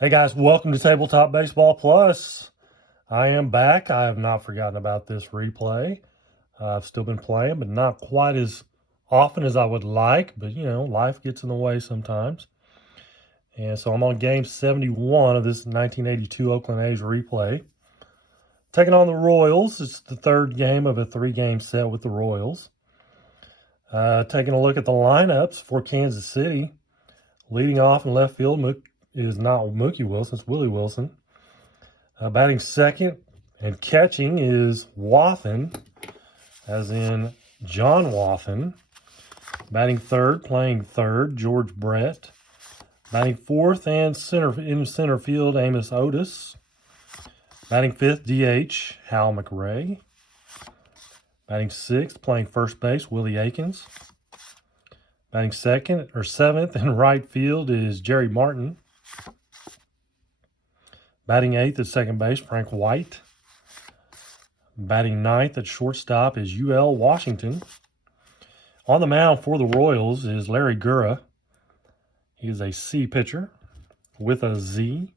Hey guys, welcome to Tabletop Baseball Plus. I am back. I have not forgotten about this replay. I've still been playing, but not quite as often as I would like. But life gets in the way sometimes. And so I'm on game 71 of this 1982 Oakland A's replay. Taking on the Royals. It's the third game of a 3-game set with the Royals. Taking a look at the lineups for Kansas City. Leading off in left field is not Mookie Wilson, it's Willie Wilson. Batting second and catching is Wathan, as in John Wathan. Batting third, playing third, George Brett. Batting fourth and in center field, Amos Otis. Batting fifth, DH, Hal McRae. Batting sixth, playing first base, Willie Aikens. Batting seventh in right field is Jerry Martin. Batting eighth at second base, Frank White. Batting ninth at shortstop is UL Washington. On the mound for the Royals is Larry Gura. He is a C pitcher with a Z.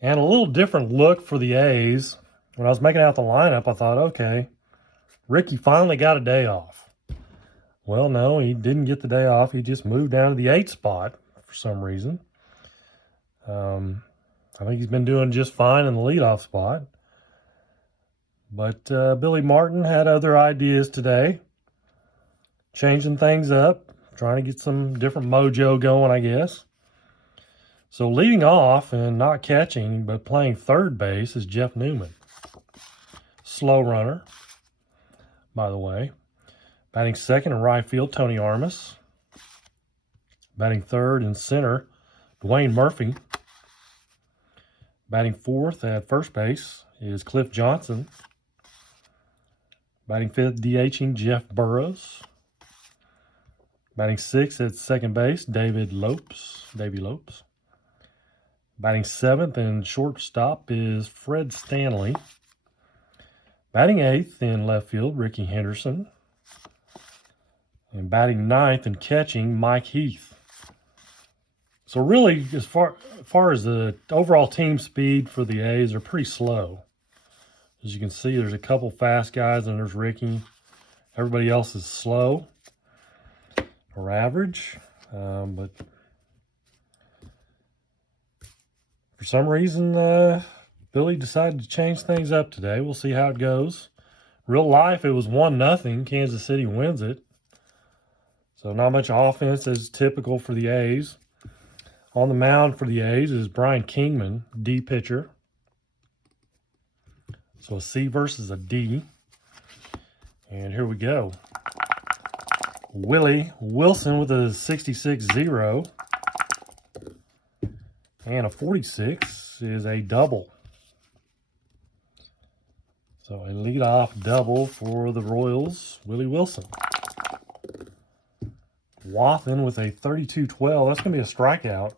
And a little different look for the A's. When I was making out the lineup, I thought, okay, Ricky finally got a day off. Well, no, he didn't get the day off. He just moved down to the 8th spot for some reason. I think he's been doing just fine in the leadoff spot. But Billy Martin had other ideas today. Changing things up. Trying to get some different mojo going, I guess. So leading off and not catching, but playing third base is Jeff Newman. Slow runner, by the way. Batting second in right field, Tony Armas. Batting third in center, Dwayne Murphy. Batting fourth at first base is Cliff Johnson. Batting fifth, DHing Jeff Burrows. Batting sixth at second base, Davy Lopes. Batting seventh and shortstop is Fred Stanley. Batting eighth in left field, Ricky Henderson. And batting ninth and catching, Mike Heath. So really, as far as the overall team speed for the A's, are pretty slow. As you can see, there's a couple fast guys, and there's Ricky. Everybody else is slow or average. But for some reason, Billy decided to change things up today. We'll see how it goes. Real life, it was 1-0. Kansas City wins it. So not much offense as typical for the A's. On the mound for the A's is Brian Kingman, D pitcher. So a C versus a D. And here we go. Willie Wilson with a 66-0. And a 46 is a double. So a leadoff double for the Royals, Willie Wilson. Wathan with a 32-12. That's going to be a strikeout.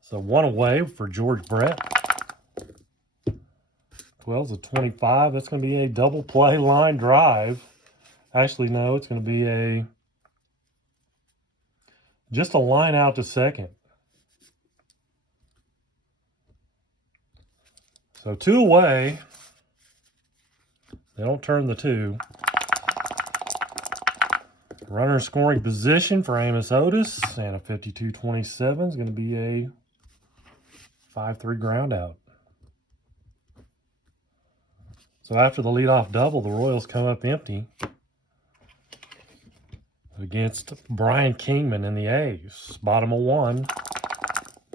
So one away for George Brett. 12's a 25. That's going to be a double play line drive. Actually, no, it's going to be just a line out to second. So 2 away. They don't turn the 2. Runner scoring position for Amos Otis, and a 52-27 is going to be a 5-3 ground out. So after the leadoff double, the Royals come up empty against Brian Kingman and the A's. Bottom of 1,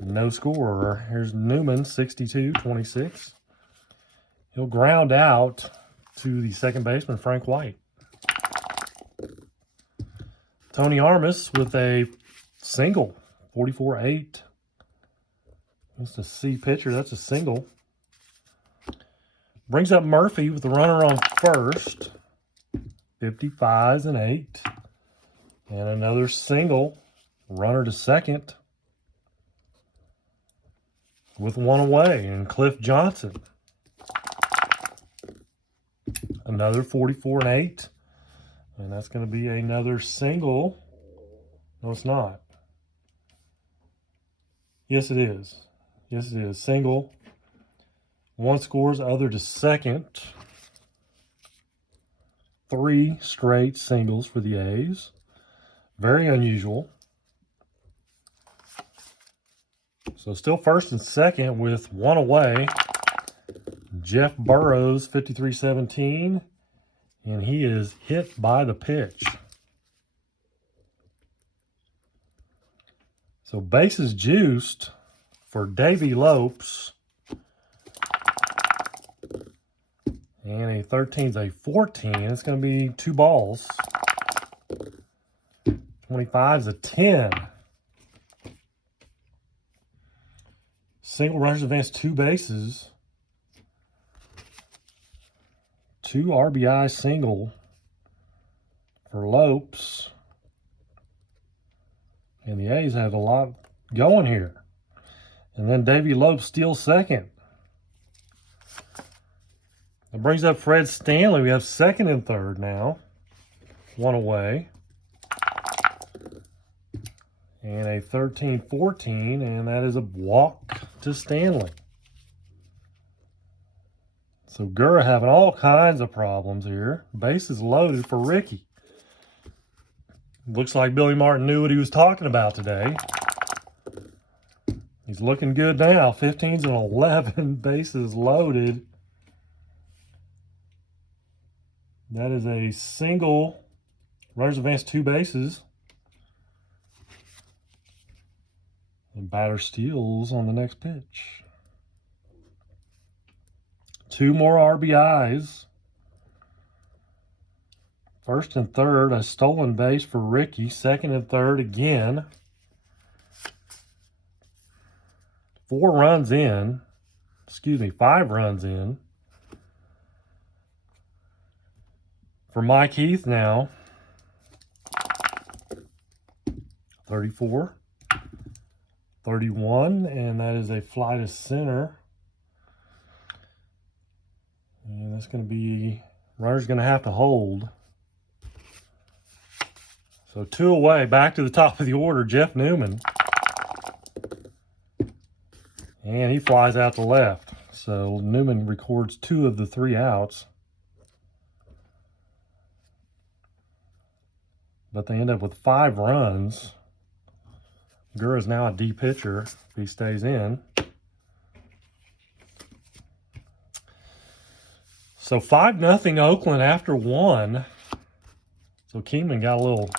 no scorer. Here's Newman, 62-26. He'll ground out to the second baseman, Frank White. Tony Armas with a single, 44-8. That's a C pitcher. That's a single. Brings up Murphy with the runner on first. 55's an 8. And another single. Runner to second. With 1 away. And Cliff Johnson. Another 44-8. And that's going to be another single. No, it's not. Yes, it is. Yes, it is. Single. One scores, other to second. 3 straight singles for the A's. Very unusual. So still first and second with one away. Jeff Burrows, 53-17, and he is hit by the pitch. So bases juiced for Davey Lopes. And a 13's a 14. It's going to be 2 balls. 25's a 10. Single runners advance 2 bases. 2 RBI single for Lopes. And the A's have a lot going here. And then Davey Lopes steals second. That brings up Fred Stanley. We have second and third now. One away. And a 13-14, and that is a walk to Stanley. So Gurra having all kinds of problems here. Bases loaded for Ricky. Looks like Billy Martin knew what he was talking about today. He's looking good now. 15's and 11, bases loaded. That is a single. Runners advance 2 bases. And batter steals on the next pitch. 2 more RBIs. First and third, a stolen base for Ricky. Second and third again. 4 runs in. 5 runs in. For Mike Heath now. 34. 31, and that is a fly to center. And that's going to be, runner's going to have to hold. So 2 away, back to the top of the order, Jeff Newman. And he flies out to left. So Newman records 2 of the 3 outs. But they end up with 5 runs. Gurra is now a D pitcher if he stays in. So 5-0 Oakland after 1. So Keeneman got a little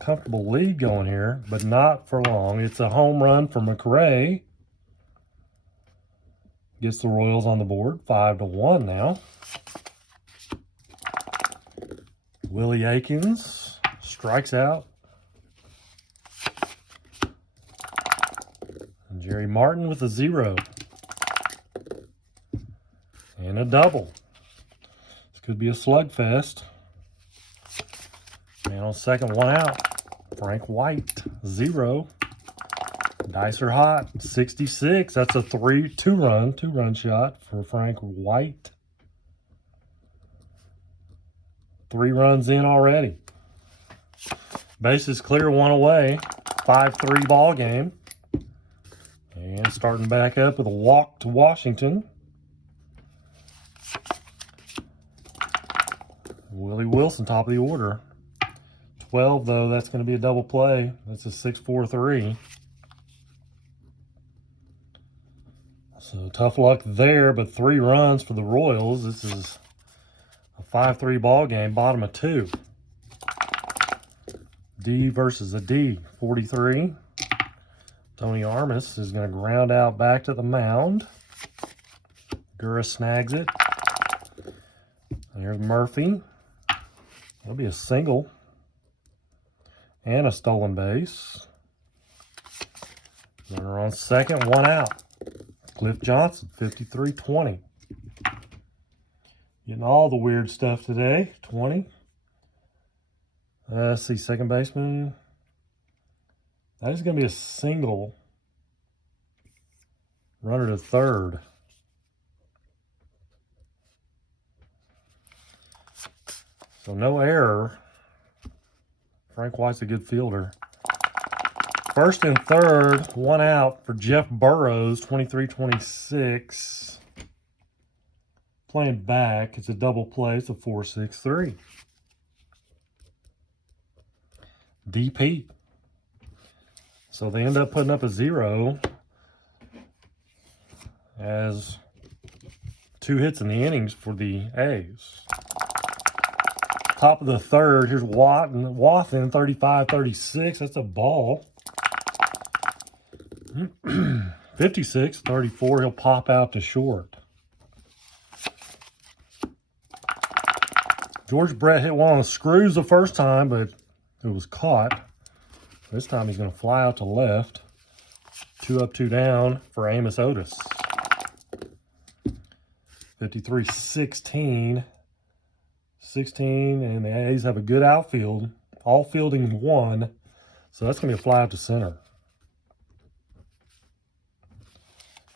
comfortable lead going here, but not for long. It's a home run for McRae. Gets the Royals on the board, 5-1 now. Willie Aikens strikes out. And Jerry Martin with a 0. And a double. This could be a slugfest. Man on second, 1 out. Frank White, 0. Dice are hot, 66. That's a 2-run shot for Frank White. 3 runs in already. Bases clear, 1 away. 5-3 ball game. And starting back up with a walk to Washington. Willie Wilson, top of the order. 12, though, that's going to be a double play. That's a 6-4-3. So tough luck there, but 3 runs for the Royals. This is a 5-3 ball game, bottom of 2. D versus a D, 43. Tony Armas is going to ground out back to the mound. Gurra snags it. There's Murphy. That'll be a single. And a stolen base. Runner on second, 1 out. Cliff Johnson, 53-20. Getting all the weird stuff today, 20. Let's see, second baseman. That is going to be a single. Runner to third. So no error. Frank White's a good fielder. First and third, one out for Jeff Burrows, 23-26. Playing back, it's a double play, it's a 4-6-3. DP. So they end up putting up a 0 as 2 hits in the innings for the A's. Top of the third, here's Watson, 35-36. That's a ball. 56-34, he'll pop out to short. George Brett hit one on the screws the first time, but it was caught. This time he's going to fly out to left. 2 up, 2 down for Amos Otis. 53-16. 16, and the A's have a good outfield. All fielding 1. So that's going to be a fly out to center.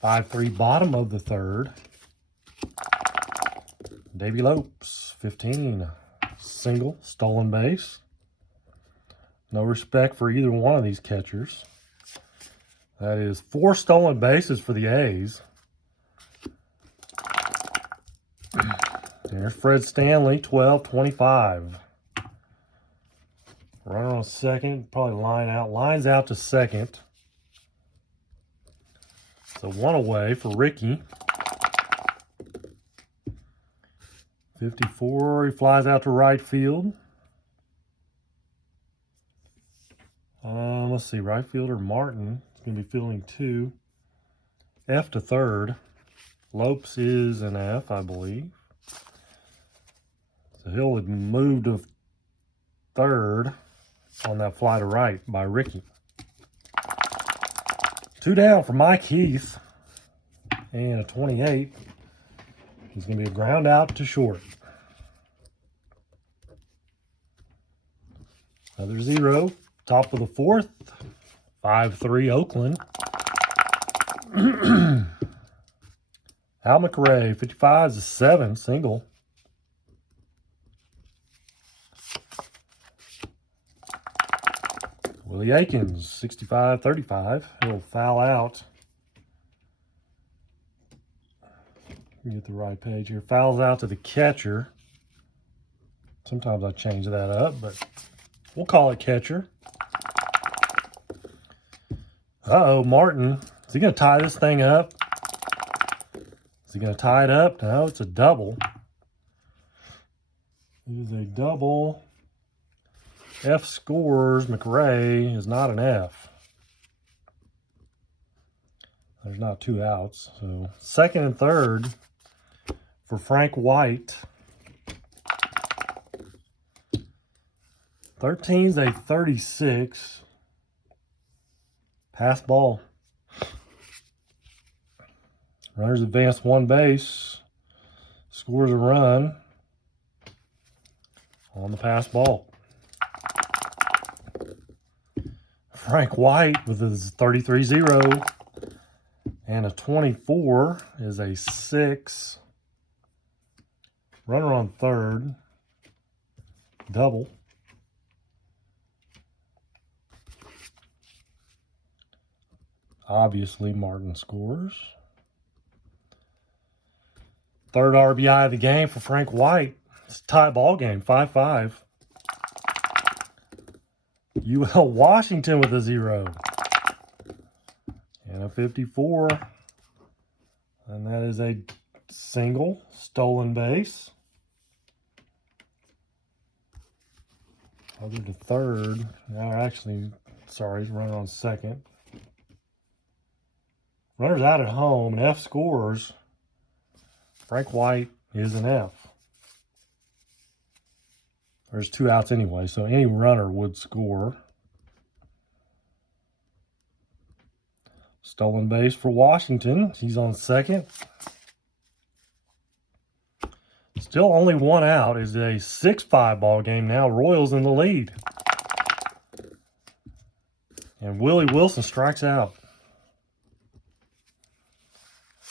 5-3, bottom of the third. Davey Lopes, 15. Single, stolen base. No respect for either one of these catchers. That is 4 stolen bases for the A's. There's Fred Stanley, 12-25. Runner on second, probably lines out to second. So 1 away for Ricky. 54, he flies out to right field. Let's see, right fielder Martin is going to be fielding 2. F to third. Lopes is an F, I believe. So he'll move to third on that fly to right by Ricky. 2 down for Mike Heath. And a 28. He's going to be a ground out to short. Another 0. Top of the fourth. 5-3 Oakland. Al McRae, 55 is a 7, single. Willie Aikens, 65-35. He'll foul out. Get the right page here. Fouls out to the catcher. Sometimes I change that up, but we'll call it catcher. Uh-oh, Martin. Is he going to tie this thing up? Is he going to tie it up? No, it's a double. It is a double. F scores. McRae is not an F. There's not 2 outs. So second and third for Frank White. 13's a 36. Pass ball. Runners advance 1 base. Scores a run on the pass ball. Frank White with his 33-0 and a 24 is a 6. Runner on third. Double. Obviously, Martin scores. Third RBI of the game for Frank White. It's a tie ball game, 5-5. UL Washington with a 0. And a 54. And that is a single, stolen base. Other to third. Now, actually, sorry, he's running on second. Runner's out at home, and F scores. Frank White is an F. There's 2 outs anyway, so any runner would score. Stolen base for Washington. He's on second. Still only 1 out. Is a 6-5 ball game now. Royals in the lead. And Willie Wilson strikes out.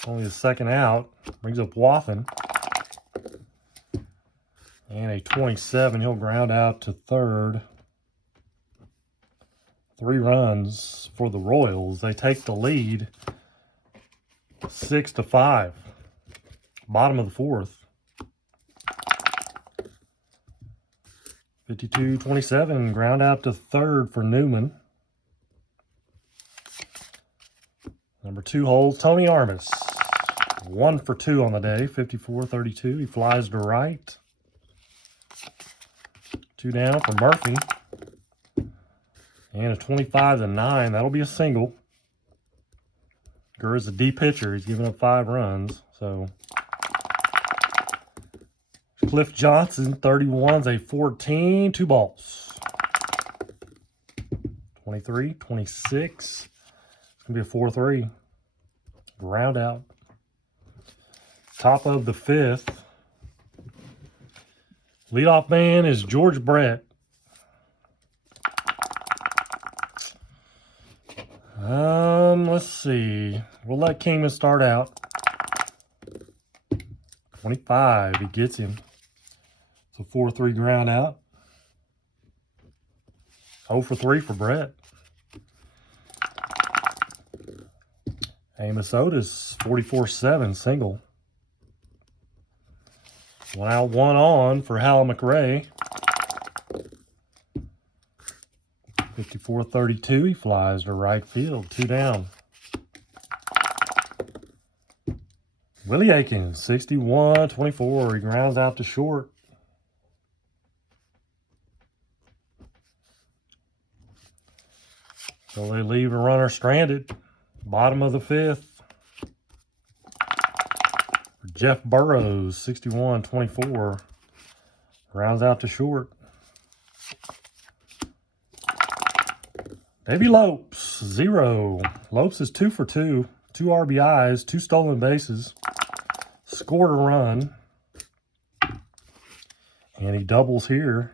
Only the second out. Brings up Wathan. And a 27. He'll ground out to third 3 runs for the Royals. They take the lead 6-5. Bottom of the 4th. 52-27. Ground out to third for Newman. Number 2 holds Tony Armas. 1 for 2 on the day. 54-32. He flies to right. 2 down for Murphy. And a 25-9. That'll be a single. Gurr's a D pitcher. He's given up 5 runs. So Cliff Johnson, 31's a 14. 2 balls. 23-26. It's going to be a 4-3. Ground out. Top of the 5th. Leadoff man is George Brett. Let's see. We'll let Kingman start out. 25. He gets him. It's a 4-3 ground out. 0 for 3 for Brett. Amos Otis, 44-7 single. 1 out, 1 on for Hal McRae. 54-32. He flies to right field. 2 down. Willie Aikens, 61-24. He grounds out to short. So they leave a runner stranded. Bottom of the 5th. Jeff Burrows, 61-24. Rounds out to short. Davey Lopes, 0. Lopes is 2 for 2. 2 RBIs, 2 stolen bases. Scored a run. And he doubles here.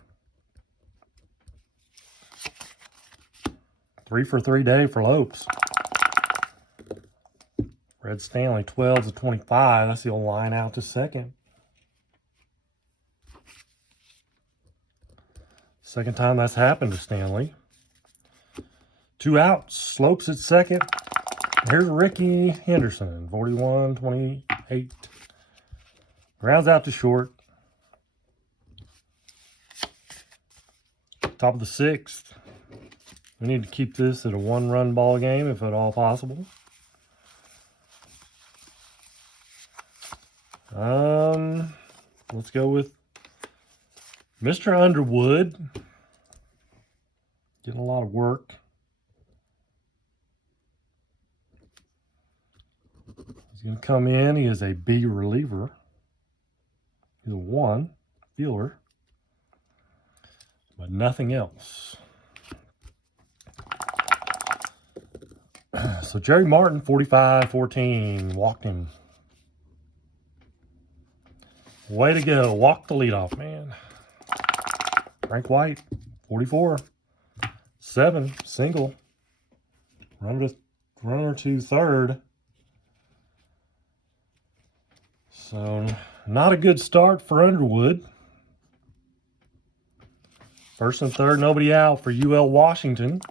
3 for 3 day for Lopes. Red Stanley, 12-25. That's the old line out to second. Second time that's happened to Stanley. 2 outs. Slopes at second. Here's Ricky Henderson, 41-28. Grounds out to short. Top of the 6th. We need to keep this at a 1-run ball game if at all possible. Let's go with Mr. Underwood. Getting a lot of work. He's going to come in. He is a B reliever. He's a 1 fielder, but nothing else. So Jerry Martin, 45-14, walked him. Way to go. Walk the leadoff man. Frank White, 44. 7, single. Runner to third. So, not a good start for Underwood. First and third, nobody out for UL Washington.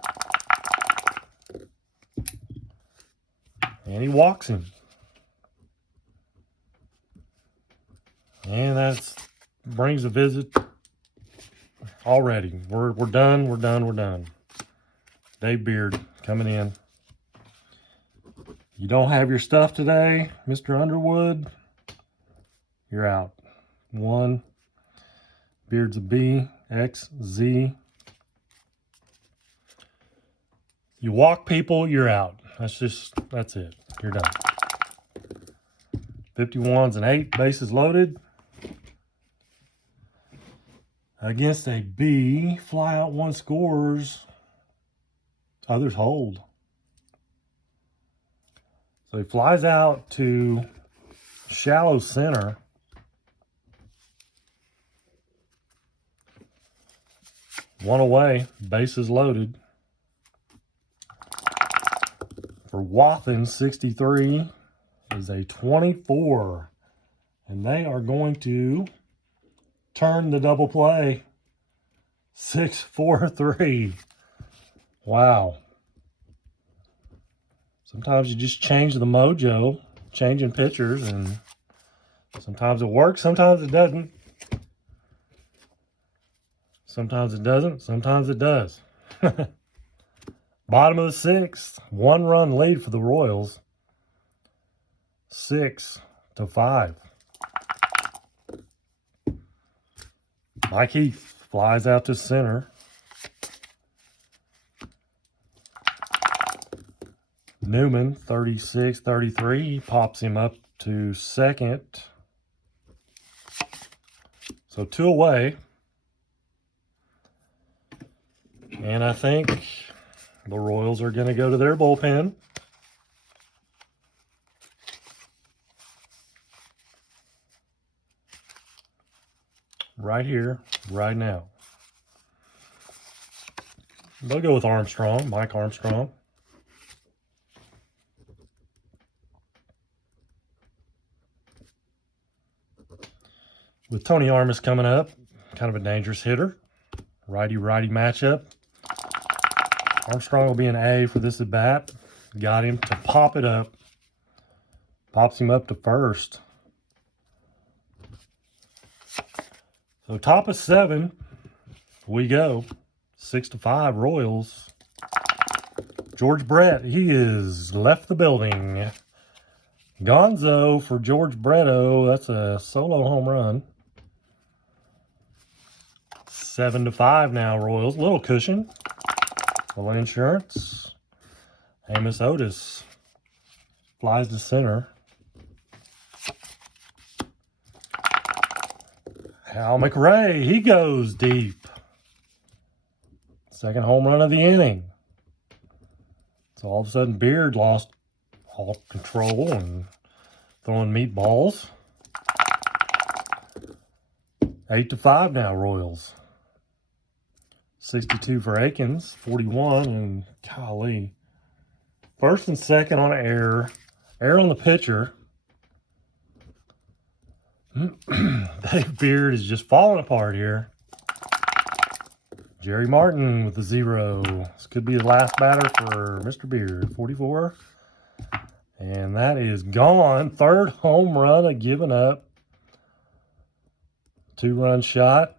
And he walks him. And that brings a visit already. We're done. Dave Beard coming in. You don't have your stuff today, Mr. Underwood. You're out. 1. Beard's a B. X. Z. You walk people, you're out. That's it. You're done. 51's an 8. Bases loaded. Against a B, fly out 1 scores. Others hold. So he flies out to shallow center. One away, bases loaded. For Wathen, 63 is a 24. And they are going to turn the double play. 6-4-3. Wow. Sometimes you just change the mojo, changing pictures, and sometimes it works, sometimes it doesn't. Sometimes it doesn't, sometimes it does. Bottom of the sixth, 1-run lead for the Royals. 6-5. Mike Heath flies out to center. Newman, 36-33, pops him up to second. So 2 away. And I think the Royals are going to go to their bullpen. Right here, right now. They'll go with Armstrong, Mike Armstrong. With Tony Armas coming up, kind of a dangerous hitter. Righty-righty matchup. Armstrong will be an A for this at bat. Got him to pop it up. Pops him up to first. So top of 7, we go. 6-5 Royals. George Brett, he is left the building. Gonzo for George Bretto. That's a solo home run. 7-5 now, Royals. Little cushion. Little insurance. Amos Otis flies to center. Hal McRae, he goes deep. Second home run of the inning. So all of a sudden, Beard lost all control and throwing meatballs. 8-5 now, Royals. 62 for Akins, 41, and golly. First and second on an error. Error on the pitcher. Dave Beard is just falling apart here. Jerry Martin with the 0. This could be the last batter for Mr. Beard, 44. And that is gone. Third home run given up. 2-run shot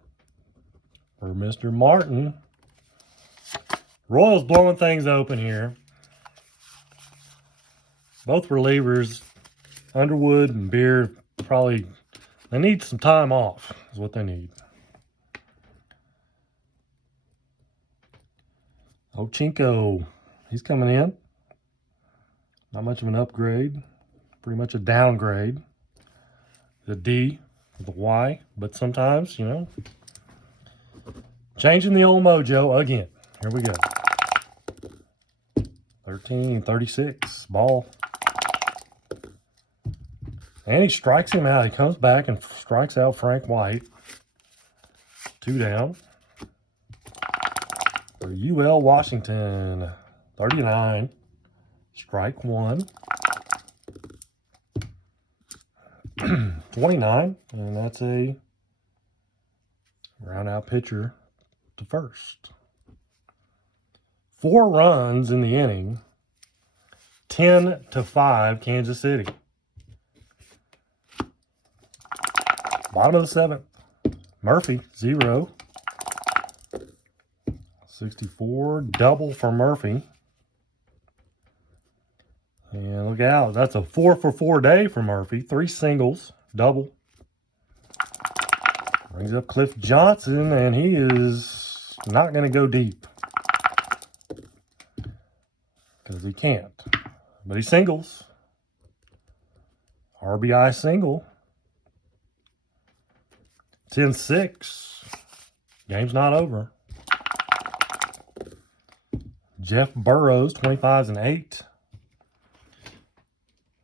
for Mr. Martin. Royals blowing things open here. Both relievers, Underwood and Beard, probably, they need some time off is what they need. Ochinko, he's coming in. Not much of an upgrade. Pretty much a downgrade. The D with the Y. But sometimes, you know, changing the old mojo again. Here we go. 13-36. Ball. And he strikes him out. He comes back and strikes out Frank White. 2 down. For UL Washington, 39. Strike 1. 29. And that's a round out pitcher to first. 4 runs in the inning. 10-5 Kansas City. Bottom of the 7th. Murphy, 0. 64. Double for Murphy. And look out. That's a 4-for-4 day for Murphy. 3 singles. Double. Brings up Cliff Johnson, and he is not going to go deep. Because he can't. But he singles. RBI single. 10-6. Game's not over. Jeff Burrows, 25s and 8.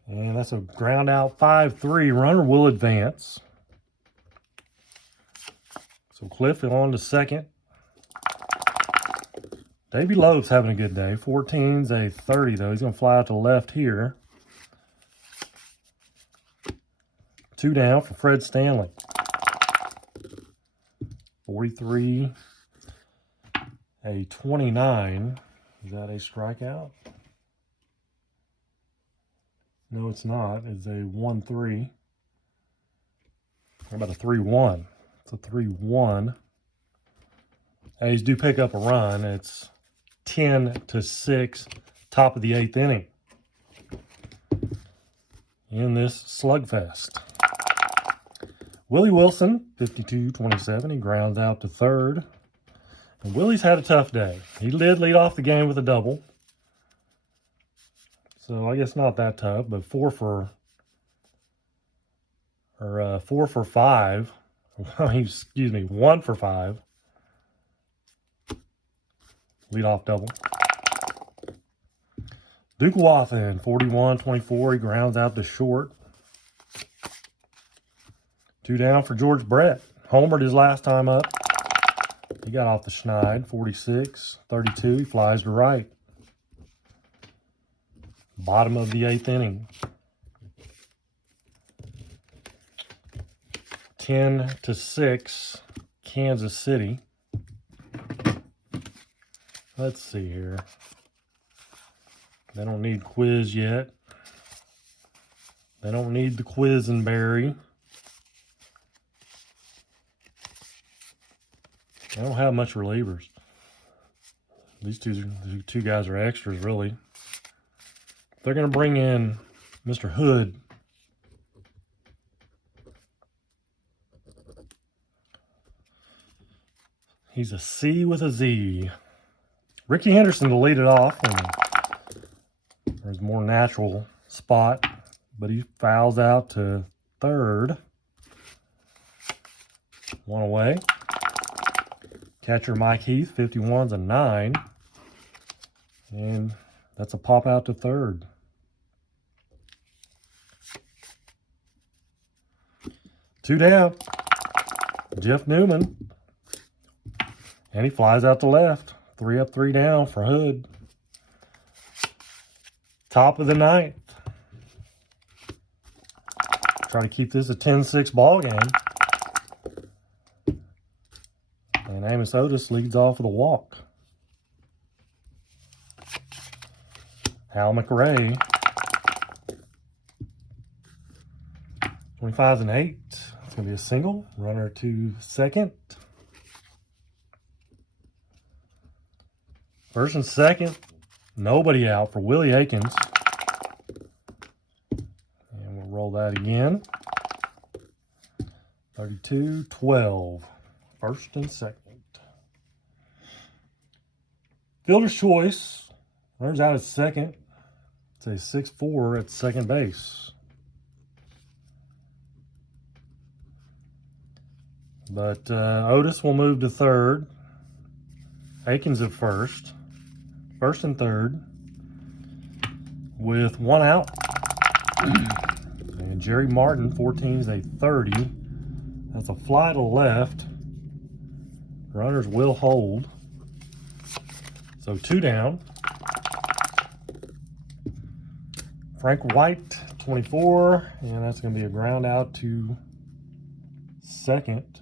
And that's a ground out 5-3. Runner will advance. So Cliff on to second. Davey Love's having a good day. 14's a 30, though. He's going to fly out to left here. 2 down for Fred Stanley. 43, a 29. Is that a strikeout? No, it's not. It's a 1-3. How about a 3-1? It's a 3-1. A's do pick up a run. It's 10-6, top of the 8th inning in this slugfest. Willie Wilson, 52-27. He grounds out to third. And Willie's had a tough day. He did lead off the game with a double. So I guess not that tough, but 4 for 5. Excuse me, 1 for 5. Leadoff double. Duke Wathan, 41-24. He grounds out to short. 2 down for George Brett. Homered his last time up. He got off the schneid, 46-32. He flies to right. Bottom of the 8th inning. 10-6, Kansas City. Let's see here. They don't need Quiz yet. They don't need the Quisenberry. They don't have much relievers. These two guys are extras, really. They're going to bring in Mr. Hood. He's a C with a Z. Ricky Henderson to lead it off, and there's a more natural spot, but he fouls out to third. 1 away. Catcher Mike Heath, 51's a 9. And that's a pop out to third. Two down. Jeff Newman. And he flies out to left. 3 up, 3 down for Hood. Top of the 9th. Try to keep this a 10-6 ball game. And Amos Otis leads off with a walk. Hal McRae. 25's an 8. It's going to be a single. Runner to second. First and second. Nobody out for Willie Aikens. And we'll roll that again. 32-12. First and second. Fielder's choice. Runners out at second. It's a 6-4 at second base. But Otis will move to third. Aikens at first. First and third. With 1 out. And Jerry Martin, 14's a 30. That's a fly to left. Runners will hold. So 2 down. Frank White, 24. And that's going to be a ground out to second.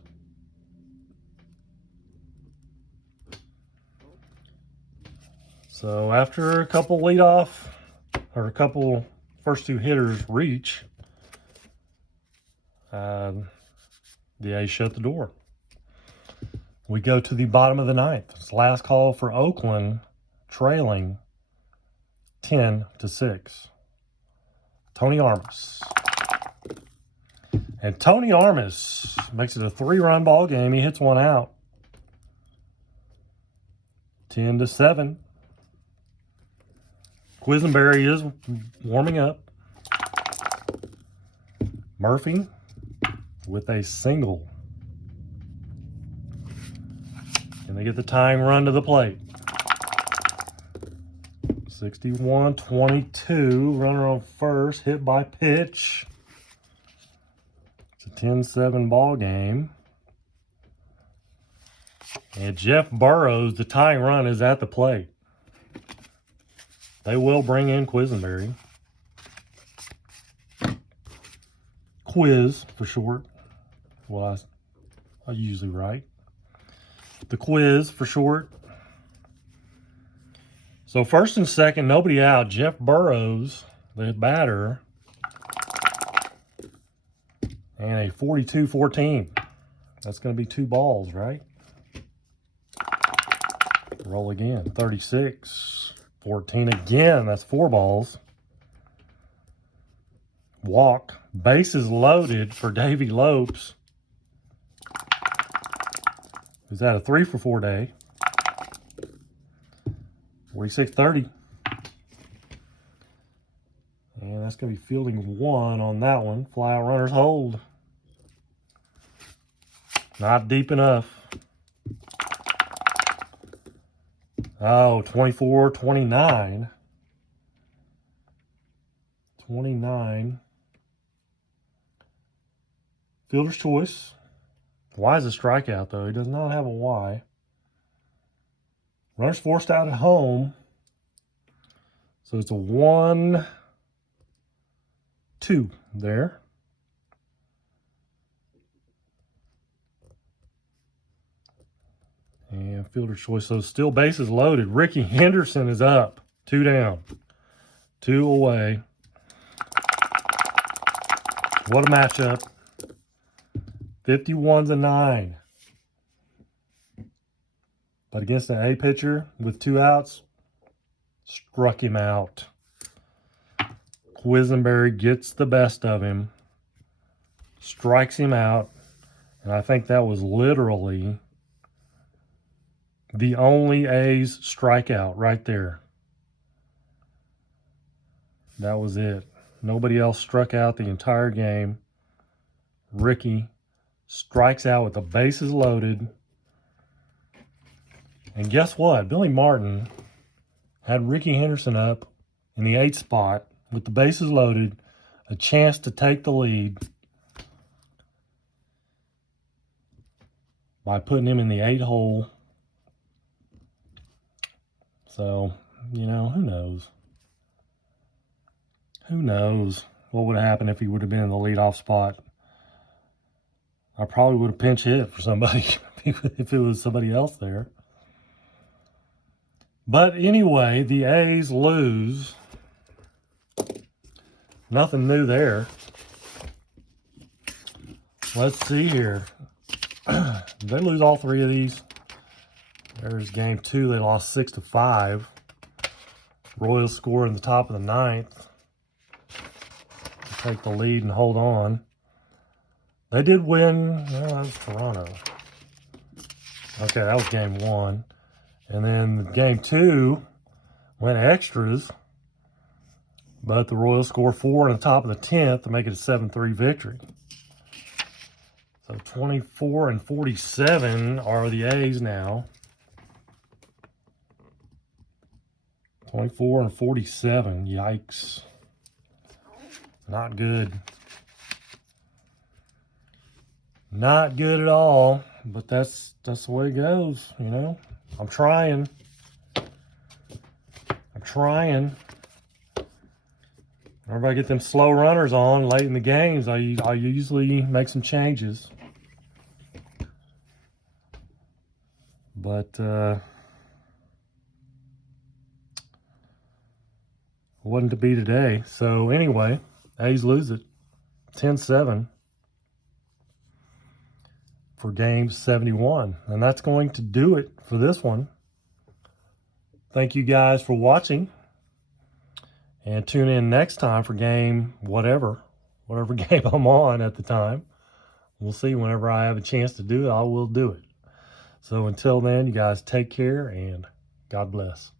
So after a couple leadoff, or a couple first 2 hitters reach, the A's shut the door. We go to the bottom of the 9th. It's last call for Oakland, trailing 10-6. Tony Armas. And Tony Armas makes it a 3-run ball game. He hits 1 out. 10-7. Quisenberry is warming up. Murphy with a single. Can they get the tying run to the plate? 61-22. Runner on first. Hit by pitch. It's a 10-7 ball game. And Jeff Burrows, the tying run is at the plate. They will bring in Quisenberry. Quiz for short. Well, I usually write. The Quiz for short. So first and second, nobody out. Jeff Burrows, the batter, and a 42-14. That's going to be 2 balls, right? Roll again. 36-14 again. That's 4 balls. Walk. Bases loaded for Davy Lopes. Is that a 3-for-4 day? 46-30. And that's going to be fielding 1 on that one. Fly out runners hold. Not deep enough. Oh, 24-29. 29. Fielder's choice. Y is a strikeout, though. He does not have a Y. Runners forced out at home. So it's a 1-2 there. And fielder's choice. So still bases loaded. Ricky Henderson is up. 2 down. 2 away. What a matchup. 51-9. But against the A pitcher with 2 outs, struck him out. Quisenberry gets the best of him, strikes him out, and I think that was literally the only A's strikeout right there. That was it. Nobody else struck out the entire game. Ricky strikes out with the bases loaded. And guess what? Billy Martin had Ricky Henderson up in the 8th spot with the bases loaded, a chance to take the lead by putting him in the 8 hole. So, you know, who knows? Who knows what would have happened if he would have been in the leadoff spot? I probably would have pinch hit for somebody if it was somebody else there. But anyway, the A's lose. Nothing new there. Let's see here. Did they lose all 3 of these? There's game 2. They lost 6-5. Royals score in the top of the 9th. Take the lead and hold on. They did win. Well, that was Toronto. Okay, that was game 1. And then game 2 went extras. But the Royals score 4 in the top of the 10th to make it a 7-3 victory. So 24-47 are the A's now. 24-47. Yikes. Not good. Not good at all. But that's the way it goes, you know. I'm trying. Whenever I get them slow runners on late in the games, I usually make some changes. But wasn't to be today. So anyway, A's lose it 10-7 for game 71. And that's going to do it for this one. Thank you guys for watching. And tune in next time for game whatever game I'm on at the time. We'll see. Whenever I have a chance to do it, I will do it. So until then, you guys take care and God bless.